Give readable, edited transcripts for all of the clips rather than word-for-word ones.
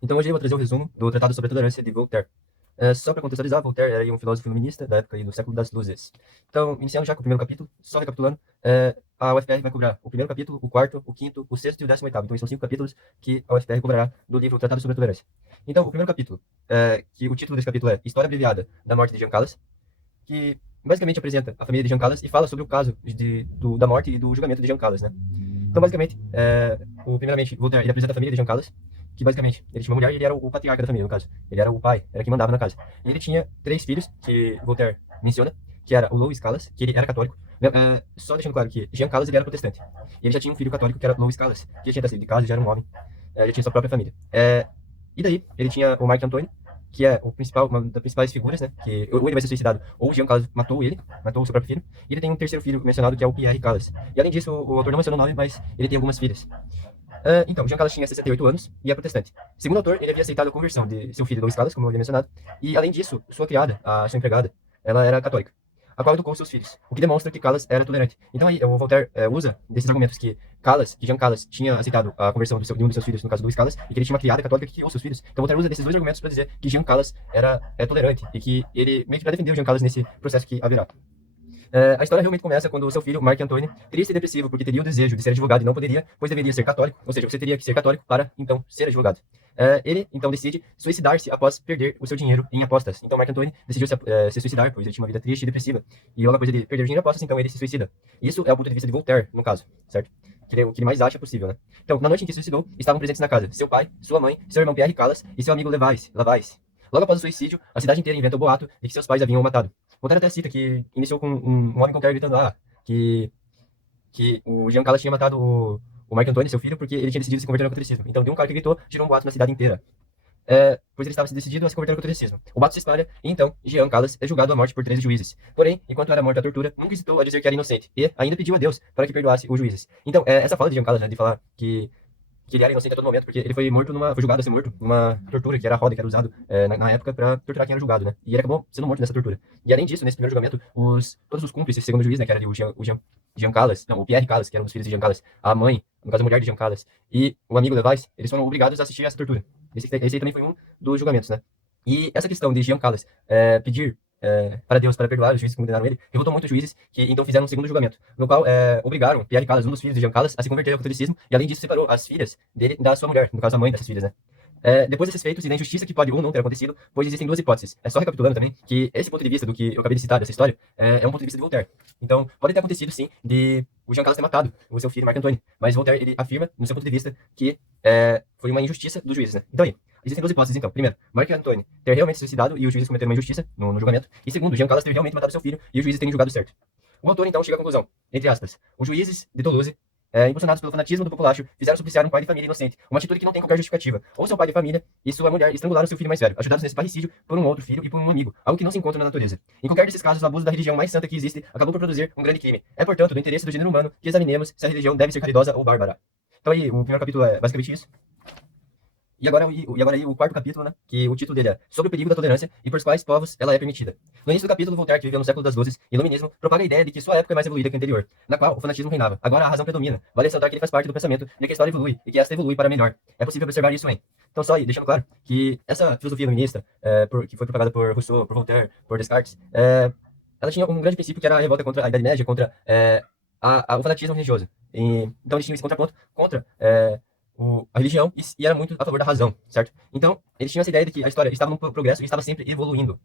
Então hoje eu vou trazer um resumo do Tratado sobre a Tolerância de Voltaire. Só para contextualizar, Voltaire era um filósofo iluminista da época do século das Luzes. Então, iniciando já com o primeiro capítulo, só recapitulando, a UFPR vai cobrar o primeiro capítulo, o quarto, o quinto, o sexto e o 18º. Então, são 5 capítulos que a UFPR cobrará do livro Tratado sobre a Tolerância. Então, o primeiro capítulo, que o título desse capítulo é História Abreviada da Morte de Jean Calas, que basicamente apresenta a família de Jean Calas e fala sobre o caso da morte e do julgamento de Jean Calas, né? Então, basicamente, primeiramente, Voltaire ele apresenta a família de Jean Calas, que basicamente ele tinha uma mulher e ele era o patriarca da família, no caso. Ele era o pai, era quem mandava na casa. E ele tinha 3 filhos, que Voltaire menciona, que era o Louis Calas, que ele era católico. Só deixando claro que Jean Calas ele era protestante. E ele já tinha um filho católico, que era Louis Calas, que já tinha saído de casa, já era um homem, já tinha sua própria família. E daí, ele tinha o Marc Antoine, que é uma das principais figuras, né? Que ou ele vai ser suicidado, ou o Jean Calas matou o seu próprio filho. E ele tem um terceiro filho mencionado, que é o Pierre Calas. E além disso, o autor não mencionou o nome, mas ele tem algumas filhas. Então, Jean Calas tinha 68 anos e é protestante. Segundo o autor, ele havia aceitado a conversão de seu filho, Louis Calas, como eu havia mencionado. E além disso, sua criada, a sua empregada, ela era católica, a qual educou seus filhos, o que demonstra que Calas era tolerante. Então aí, o Voltaire usa desses argumentos que Jean Calas tinha aceitado a conversão de um dos seus filhos, no caso Louis Calas, e que ele tinha uma criada católica que criou seus filhos. Então Voltaire usa desses dois argumentos para dizer que Jean Calas era tolerante e que ele meio que para defender o Jean Calas nesse processo que haverá. A história realmente começa quando o seu filho, Marc Antoine, triste e depressivo porque teria o desejo de ser advogado e não poderia, pois deveria ser católico, ou seja, você teria que ser católico para, então, ser advogado. Ele, então, decide suicidar-se após perder o seu dinheiro em apostas. Então, Marc Antoine decidiu se suicidar, pois ele tinha uma vida triste e depressiva. E logo após ele perder o dinheiro em apostas, então ele se suicida. Isso é o ponto de vista de Voltaire, no caso, certo? O que ele mais acha possível, né? Então, na noite em que se suicidou, estavam presentes na casa seu pai, sua mãe, seu irmão Pierre Calas e seu amigo Lavais. Logo após o suicídio, a cidade inteira inventa o boato de que seus pais haviam o matado. Voltaire até cita que iniciou com um homem qualquer gritando que o Jean Calas tinha matado o Marc Antoine, seu filho, porque ele tinha decidido se converter ao catolicismo. Então, de um cara que gritou, girou um boato na cidade inteira. Pois ele estava decidido a se converter ao catolicismo. O boato se espalha e então Jean Calas é julgado à morte por 13 juízes. Porém, enquanto era morto à tortura, nunca hesitou a dizer que era inocente e ainda pediu a Deus para que perdoasse os juízes. Então, essa fala de Jean Calas, né, de falar que ele era inocente a todo momento, porque ele foi julgado a ser morto numa tortura, que era a roda, que era usado na época para torturar quem era julgado, né? E ele acabou sendo morto nessa tortura. E além disso, nesse primeiro julgamento, todos os cúmplices, segundo o juiz, né, que era ali o Jean Calas, não, o Pierre Calas, que era um dos filhos de Jean Calas, a mãe, no caso a mulher de Jean Calas, e o amigo Levais, eles foram obrigados a assistir a essa tortura. Esse aí também foi um dos julgamentos, né? E essa questão de Jean Calas pedir para Deus para perdoar os juízes que condenaram ele, revoltou muito os juízes que então fizeram um segundo julgamento, no qual obrigaram Pierre Calas, um dos filhos de Jean Calas, a se converter ao catolicismo, e além disso separou as filhas dele da sua mulher, no caso a mãe dessas filhas, né? Depois desses feitos e da injustiça que pode ou não ter acontecido, pois existem duas hipóteses. Só recapitulando também, que esse ponto de vista do que eu acabei de citar dessa história é um ponto de vista de Voltaire. Então, pode ter acontecido sim de o Jean Calas ter matado o seu filho Marc Antoine, mas Voltaire ele afirma, no seu ponto de vista, que foi uma injustiça dos juízes, né? Então aí, existem duas hipóteses então. Primeiro, Marc Antoine ter realmente se suicidado e os juízes cometeram uma injustiça no julgamento. E segundo, Jean Calas ter realmente matado seu filho e os juízes terem julgado certo. O autor então chega à conclusão, entre aspas, os juízes de Toulouse impulsionados pelo fanatismo do populacho, fizeram supliciar um pai de família inocente, uma atitude que não tem qualquer justificativa. Ou seu pai de família e sua mulher estrangularam seu filho mais velho, ajudados nesse parricídio por um outro filho e por um amigo, algo que não se encontra na natureza. Em qualquer desses casos, o abuso da religião mais santa que existe acabou por produzir um grande crime. É, portanto, do interesse do gênero humano que examinemos se a religião deve ser caridosa ou bárbara. Então aí, o primeiro capítulo é basicamente isso. E agora aí o quarto capítulo, né, que o título dele é Sobre o perigo da tolerância e por quais povos ela é permitida. No início do capítulo, Voltaire, que viveu no século das luzes, e iluminismo, propaga a ideia de que sua época é mais evoluída que a anterior, na qual o fanatismo reinava. Agora a razão predomina. Vale ressaltar que ele faz parte do pensamento de que a história evolui e que esta evolui para melhor. É possível observar isso em. Então, só aí, deixando claro que essa filosofia iluminista, que foi propagada por Rousseau, por Voltaire, por Descartes, ela tinha um grande princípio que era a revolta contra a Idade Média, contra o fanatismo religioso. Então, eles tinham esse contraponto contra a religião e era muito a favor da razão, certo? Então, eles tinham essa ideia de que a história estava no progresso e estava sempre evoluindo.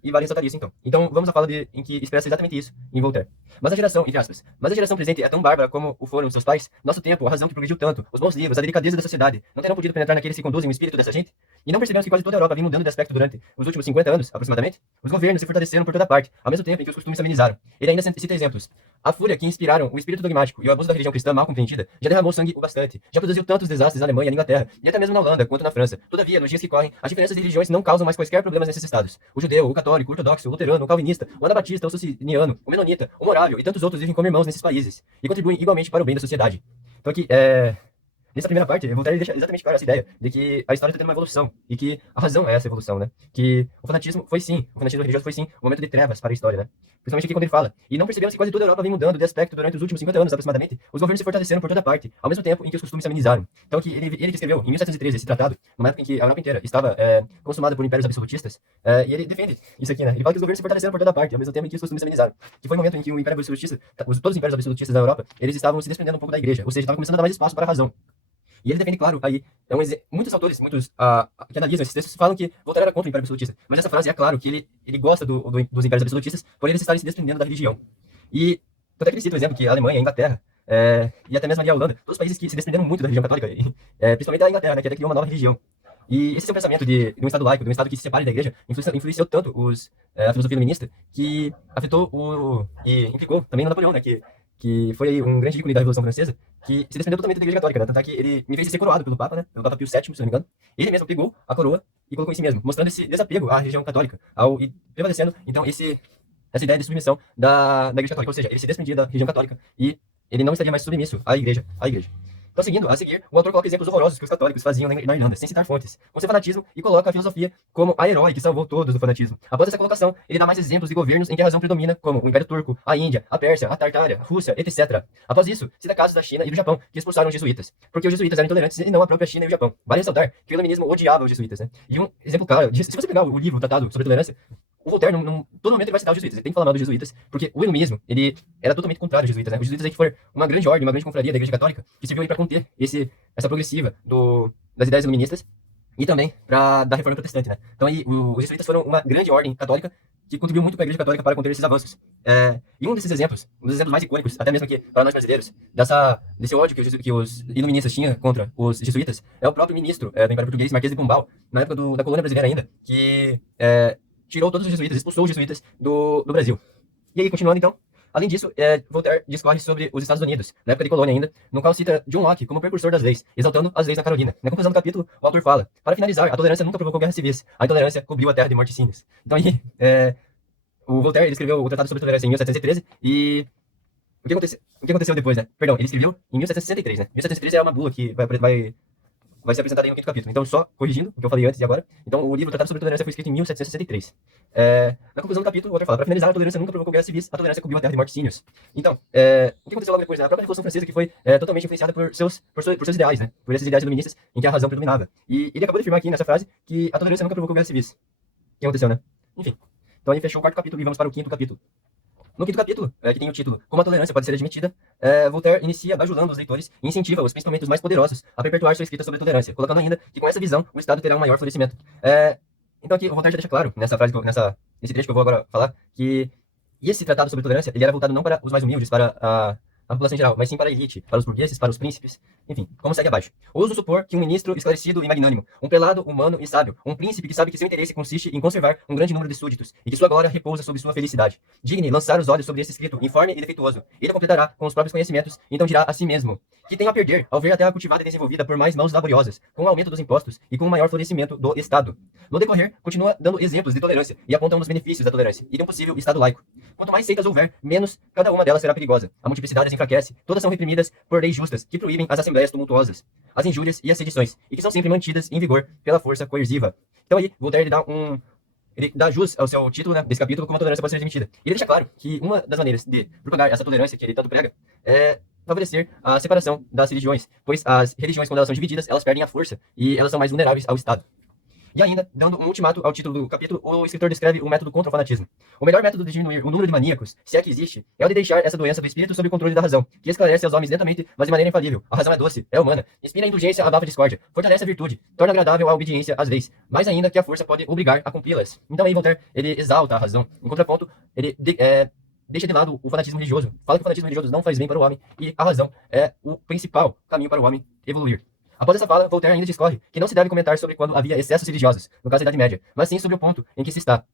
E vale ressaltar isso, então. Então, vamos à fala em que expressa exatamente isso em Voltaire. Mas a geração, entre aspas, mas a geração presente é tão bárbara como o foram seus pais. Nosso tempo, a razão que progrediu tanto, os bons livros, a delicadeza da sociedade, não terão podido penetrar naqueles que conduzem o espírito dessa gente? E não percebemos que quase toda a Europa vinha mudando de aspecto durante os últimos 50 anos, aproximadamente? Os governos se fortaleceram por toda parte, ao mesmo tempo em que os costumes se amenizaram. Ele ainda cita exemplos. A fúria que inspiraram o espírito dogmático e o abuso da religião cristã mal compreendida já derramou sangue o bastante, já produziu tantos desastres na Alemanha, na Inglaterra e até mesmo na Holanda, quanto na França. Todavia, nos dias que correm, as diferenças de religiões não causam mais quaisquer problemas nesses estados. O judeu, o católico, o ortodoxo, o luterano, o calvinista, o anabatista, o sociniano, o menonita, o morável e tantos outros vivem como irmãos nesses países e contribuem igualmente para o bem da sociedade. Então aqui, nessa primeira parte, Voltaire deixa exatamente clara essa ideia de que a história está tendo uma evolução e que a razão é essa evolução, né? Que o fanatismo religioso foi sim um momento de trevas para a história, né? Principalmente aqui quando ele fala. E não percebemos que quase toda a Europa vem mudando de aspecto durante os últimos 50 anos, aproximadamente. Os governos se fortaleceram por toda parte, ao mesmo tempo em que os costumes se amenizaram. Então, que ele que escreveu em 1713 esse tratado, numa época em que a Europa inteira estava consumada por impérios absolutistas, e ele defende isso aqui, né? Ele fala que os governos se fortaleceram por toda parte, ao mesmo tempo em que os costumes se amenizaram. Que foi o momento em que o Império Absolutista, todos os impérios absolutistas da Europa, eles estavam se desprendendo um pouco da igreja, ou seja, estavam começando a dar mais espaço para a razão. E ele defende, claro, aí, muitos autores, que analisam esses textos, falam que Voltaire era contra o Império Absolutista. Mas essa frase é claro que ele gosta dos impérios absolutistas, por eles estarem se desprendendo da religião. E, tanto é que ele cita o exemplo que a Alemanha, a Inglaterra, e até mesmo ali a Holanda, todos os países que se desprenderam muito da religião católica, principalmente a Inglaterra, né, que até criou uma nova religião. E esse seu pensamento de um Estado laico, de um Estado que se separe da igreja, influenciou tanto a filosofia iluminista que afetou e implicou também no Napoleão, né, que foi aí um grande ícone da Revolução Francesa, que se desprendeu totalmente da igreja católica, né, tanto é que ele, em vez de ser coroado pelo Papa, né, pelo Papa Pio VII, se não me engano, ele mesmo pegou a coroa e colocou em si mesmo, mostrando esse desapego à religião católica, e prevalecendo, então, essa ideia de submissão da igreja católica, ou seja, ele se desprendia da religião católica e ele não estaria mais submisso à igreja. Então, a seguir, o autor coloca exemplos horrorosos que os católicos faziam na Irlanda, sem citar fontes, com seu fanatismo, e coloca a filosofia como a herói que salvou todos do fanatismo. Após essa colocação, ele dá mais exemplos de governos em que a razão predomina, como o Império Turco, a Índia, a Pérsia, a Tartária, a Rússia, etc. Após isso, cita casos da China e do Japão, que expulsaram os jesuítas, porque os jesuítas eram intolerantes e não a própria China e o Japão. Vale ressaltar que o iluminismo odiava os jesuítas, né? E um exemplo claro disso, se você pegar o livro, o Tratado sobre Tolerância, o Voltaire, todo momento, ele vai citar os jesuítas. Ele tem que falar mal dos jesuítas, porque o iluminismo, ele era totalmente contrário aos jesuítas, né? Os jesuítas aí que foram uma grande ordem, uma grande confraria da Igreja Católica, que serviu aí para conter essa progressiva das ideias iluministas e também da Reforma Protestante, né? Então aí, os jesuítas foram uma grande ordem católica que contribuiu muito com a Igreja Católica para conter esses avanços. E um dos exemplos mais icônicos, até mesmo aqui para nós brasileiros, desse ódio que os iluministas tinham contra os jesuítas, é o próprio ministro do Império Português, Marquês de Pombal, na época da colônia brasileira ainda, que tirou todos os jesuítas, expulsou os jesuítas do Brasil. E aí, continuando então, além disso, Voltaire discorre sobre os Estados Unidos, na época de colônia ainda, no qual cita John Locke como precursor das leis, exaltando as leis na Carolina. Na conclusão do capítulo, o autor fala: para finalizar, a tolerância nunca provocou guerras civis, a intolerância cobriu a terra de morticínios. Então aí, o Voltaire ele escreveu o Tratado sobre Tolerância em 1713 e o que aconteceu depois, né? Perdão, ele escreveu em 1763, né? 1713 é uma bula que vai ser apresentada aí no quinto capítulo. Então, só corrigindo o que eu falei antes e agora. Então, o livro Tratado sobre Tolerância foi escrito em 1763. Na conclusão do capítulo, o autor fala: para finalizar, a tolerância nunca provocou guerras civis, a tolerância cobriu a terra de morticínios. Então, o que aconteceu logo depois? Né? A própria Revolução Francesa, que foi totalmente influenciada por seus ideais, né? Por esses ideais iluministas em que a razão predominava. E ele acabou de afirmar aqui nessa frase que a tolerância nunca provocou guerras civis. O que aconteceu, né? Enfim. Então, aí fechou o quarto capítulo e vamos para o quinto capítulo. No quinto capítulo, que tem o título Como a Tolerância Pode Ser Admitida, Voltaire inicia bajulando os leitores e incentiva-os, principalmente os mais poderosos, a perpetuar sua escrita sobre a tolerância, colocando ainda que com essa visão o Estado terá um maior florescimento. Então aqui o Voltaire já deixa claro, nesse trecho que eu vou agora falar, que esse tratado sobre tolerância ele era voltado não para os mais humildes, para a população em geral, mas sim para a elite, para os burgueses, para os príncipes, enfim, como segue abaixo. Ouso supor que um ministro esclarecido e magnânimo, um prelado humano e sábio, um príncipe que sabe que seu interesse consiste em conservar um grande número de súditos e que sua glória repousa sobre sua felicidade, digne lançar os olhos sobre esse escrito informe e defeituoso. Ele completará com os próprios conhecimentos, então dirá a si mesmo: que tenho a perder ao ver a terra cultivada e desenvolvida por mais mãos laboriosas, com o aumento dos impostos e com o maior florescimento do Estado. No decorrer, continua dando exemplos de tolerância e aponta um dos benefícios da tolerância e de um possível Estado laico. Quanto mais seitas houver, menos cada uma delas será perigosa. A multiplicidade as enfraquece, todas são reprimidas por leis justas, que proíbem as assembleias tumultuosas, as injúrias e as sedições, e que são sempre mantidas em vigor pela força coerciva. Então aí, Voltaire ele dá jus ao seu título, né, desse capítulo, como a tolerância pode ser admitida. E ele deixa claro que uma das maneiras de propagar essa tolerância que ele tanto prega é favorecer a separação das religiões, pois as religiões, quando elas são divididas, elas perdem a força e elas são mais vulneráveis ao Estado. E ainda, dando um ultimato ao título do capítulo, o escritor descreve o método contra o fanatismo. O melhor método de diminuir o número de maníacos, se é que existe, é o de deixar essa doença do espírito sob o controle da razão, que esclarece aos homens lentamente, mas de maneira infalível. A razão é doce, é humana, inspira a indulgência, abafa a discórdia, fortalece a virtude, torna agradável a obediência às leis, mais ainda que a força pode obrigar a cumpri-las. Então aí Voltaire, ele exalta a razão. Em contraponto, ele deixa de lado o fanatismo religioso, fala que o fanatismo religioso não faz bem para o homem, e a razão é o principal caminho para o homem evoluir. Após essa fala, Voltaire ainda discorre que não se deve comentar sobre quando havia excessos religiosos, no caso da Idade Média, mas sim sobre o ponto em que se está,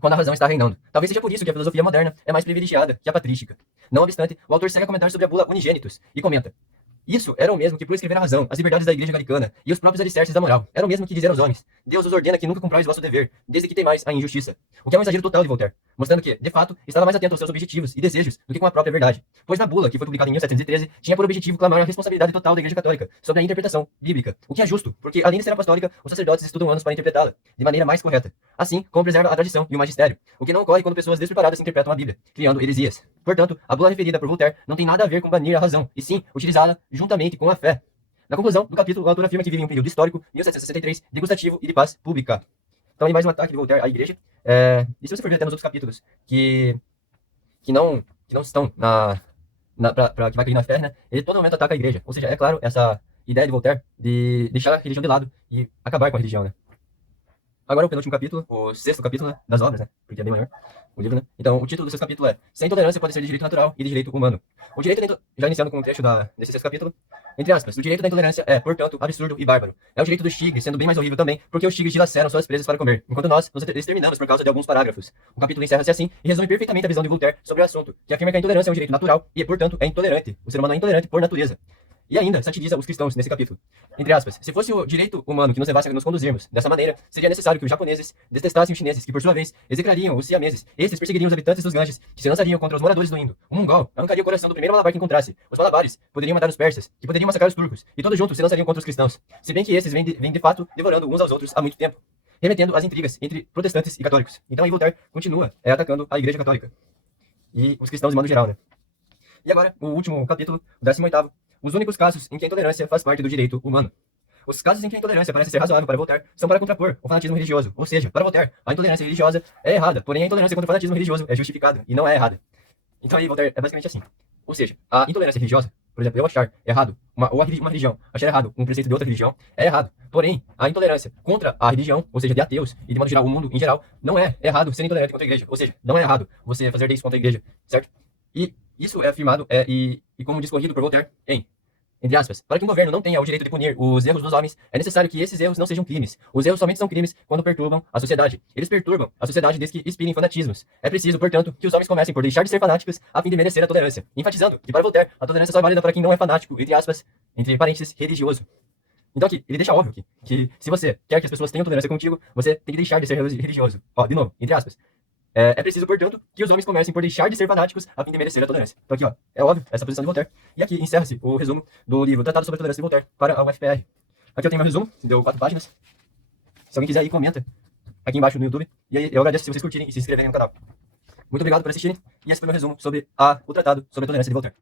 quando a razão está reinando. Talvez seja por isso que a filosofia moderna é mais privilegiada que a patrística. Não obstante, o autor segue a comentar sobre a bula Unigênitos e comenta: Isso era o mesmo que, por escrever a razão, as liberdades da igreja galicana e os próprios alicerces da moral. Era o mesmo que dizer aos homens: Deus os ordena que nunca comprais vosso dever, desde que temais a injustiça. O que é um exagero total de Voltaire, mostrando que, de fato, estava mais atento aos seus objetivos e desejos do que com a própria verdade. Pois na bula, que foi publicada em 1713, tinha por objetivo clamar a responsabilidade total da igreja católica sobre a interpretação bíblica. O que é justo, porque além de ser apostólica, os sacerdotes estudam anos para interpretá-la de maneira mais correta. Assim como preserva a tradição e o magistério, o que não ocorre quando pessoas despreparadas interpretam a Bíblia, criando heresias. Portanto, a bula referida por Voltaire não tem nada a ver com banir a razão, e sim utilizá-la juntamente com a fé. Na conclusão do capítulo, o autor afirma que vive em um período histórico, 1763, degustativo e de paz pública. Então, aí mais um ataque de Voltaire à igreja. E se você for ver até nos outros capítulos que não estão que vai cair na fé, né? Ele todo momento ataca a igreja. Ou seja, é claro, essa ideia de Voltaire de deixar a religião de lado e acabar com a religião, né? Agora o penúltimo capítulo, o sexto capítulo, né, das obras, né? Porque é bem maior o livro, né? Então, o título do sexto capítulo é Sem tolerância pode ser de direito natural e de direito humano. O direito, já iniciando com um trecho desse sexto capítulo, entre aspas, o direito da intolerância é, portanto, absurdo e bárbaro. É o direito dos tigres, sendo bem mais horrível também, porque os tigres dilaceram suas presas para comer, enquanto nós nos exterminamos por causa de alguns parágrafos. O capítulo encerra-se assim e resume perfeitamente a visão de Voltaire sobre o assunto, que afirma que a intolerância é um direito natural e, portanto, é intolerante. O ser humano é intolerante por natureza. E ainda satiriza os cristãos nesse capítulo. Entre aspas, se fosse o direito humano que nos levasse a nos conduzirmos dessa maneira, seria necessário que os japoneses detestassem os chineses, que por sua vez execrariam os siameses. Estes perseguiriam os habitantes dos Ganges, que se lançariam contra os moradores do Indo. O mongol arrancaria o coração do primeiro malabar que encontrasse. Os malabares poderiam matar os persas, que poderiam massacrar os turcos, e todos juntos se lançariam contra os cristãos. Se bem que esses vêm de fato devorando uns aos outros há muito tempo, remetendo às intrigas entre protestantes e católicos. Então aí Voltaire continua atacando a igreja católica e os cristãos de modo geral, né? E agora, o último capítulo, o 18º, os únicos casos em que a intolerância faz parte do direito humano. Os casos em que a intolerância parece ser razoável para Voltaire são para contrapor o fanatismo religioso. Ou seja, para Voltaire, a intolerância religiosa é errada, porém a intolerância contra o fanatismo religioso é justificada e não é errada. Então aí Voltaire é basicamente assim. Ou seja, a intolerância religiosa, por exemplo, eu achar errado, uma religião achar errado um preceito de outra religião, é errado. Porém, a intolerância contra a religião, ou seja, de ateus e de modo geral o mundo em geral, não é errado ser intolerante contra a igreja. Ou seja, não é errado você fazer isso contra a igreja, certo? E isso é afirmado e como discorrido por Voltaire em, entre aspas, para que um governo não tenha o direito de punir os erros dos homens, é necessário que esses erros não sejam crimes. Os erros somente são crimes quando perturbam a sociedade. Eles perturbam a sociedade desde que inspirem fanatismos. É preciso, portanto, que os homens comecem por deixar de ser fanáticos a fim de merecer a tolerância. Enfatizando que para Voltaire, a tolerância só é válida para quem não é fanático, entre aspas, entre parênteses, religioso. Então aqui, ele deixa óbvio que se você quer que as pessoas tenham tolerância contigo, você tem que deixar de ser religioso. Ó, de novo, entre aspas. É preciso, portanto, que os homens comecem por deixar de ser fanáticos a fim de merecer a tolerância. Então aqui, ó, é óbvio, essa posição de Voltaire. E aqui encerra-se o resumo do livro Tratado sobre a Tolerância de Voltaire para a UFPR. Aqui eu tenho meu resumo, deu 4 páginas. Se alguém quiser aí, comenta aqui embaixo no YouTube. E aí eu agradeço se vocês curtirem e se inscreverem no canal. Muito obrigado por assistirem. E esse foi meu resumo sobre o Tratado sobre a Tolerância de Voltaire.